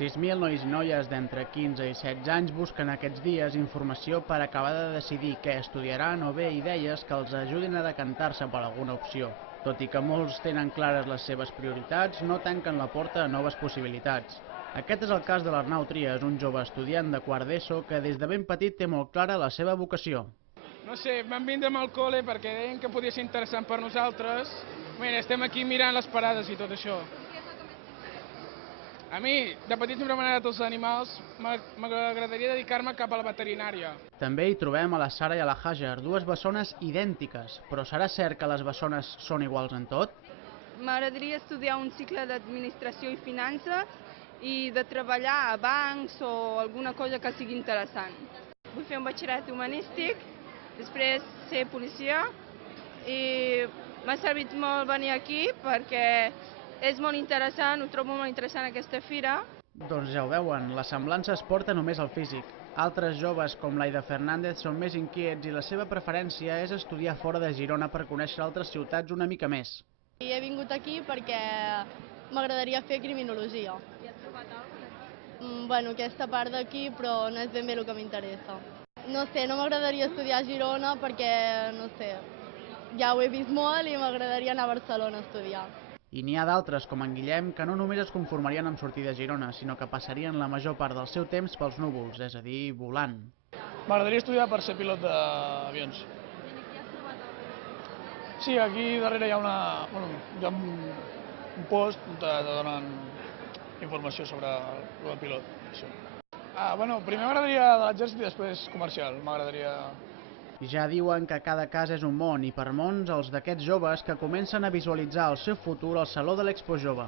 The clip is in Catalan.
6.000 nois i noies d'entre 15 i 16 anys busquen aquests dies informació per acabar de decidir què estudiaran o bé idees que els ajudin a decantar-se per alguna opció. Tot i que molts tenen clares les seves prioritats, no tanquen la porta a noves possibilitats. Aquest és el cas de l'Arnau Trias, un jove estudiant de quart d'ESO que des de ben petit té molt clara la seva vocació. No sé, vam vindre al col·le perquè deien que podia ser interessant per nosaltres. Mira, estem aquí mirant les parades i tot això. A mi, de petit sempre m'han agradat els animals, m'agradaria dedicar-me cap a la veterinària. També hi trobem a la Sara i a la Hajar, dues bessones idèntiques, però serà cert que les bessones són iguals en tot? M'agradaria estudiar un cicle d'administració i finances i de treballar a bancs o alguna cosa que sigui interessant. Vull fer un batxillerat humanístic, després ser policia i m'ha servit molt venir aquí perquè és molt interessant, ho trobo molt interessant aquesta fira. Doncs ja ho veuen, la semblança es porta només al físic. Altres joves com l'Aida Fernández són més inquiets i la seva preferència és estudiar fora de Girona per conèixer altres ciutats una mica més. He vingut aquí perquè m'agradaria fer criminologia. I has trobat alguna cosa? Bueno, aquesta part d'aquí, però no és ben bé el que m'interessa. No sé, no m'agradaria estudiar a Girona perquè, no sé, ja ho he vist molt i m'agradaria anar a Barcelona a estudiar. I n'hi ha d'altres, com en Guillem, que no només es conformarien amb sortir de Girona, sinó que passarien la major part del seu temps pels núvols, és a dir, volant. M'agradaria estudiar per ser pilot d'avions. Sí, aquí darrere hi ha, un post on te donen informació sobre el pilot. Això. Primer m'agradaria de l'exèrcit i després comercial. M'agradaria... Ja diuen que cada cas és un món i per mons els d'aquests joves que comencen a visualitzar el seu futur al Saló de l'Expo Jove.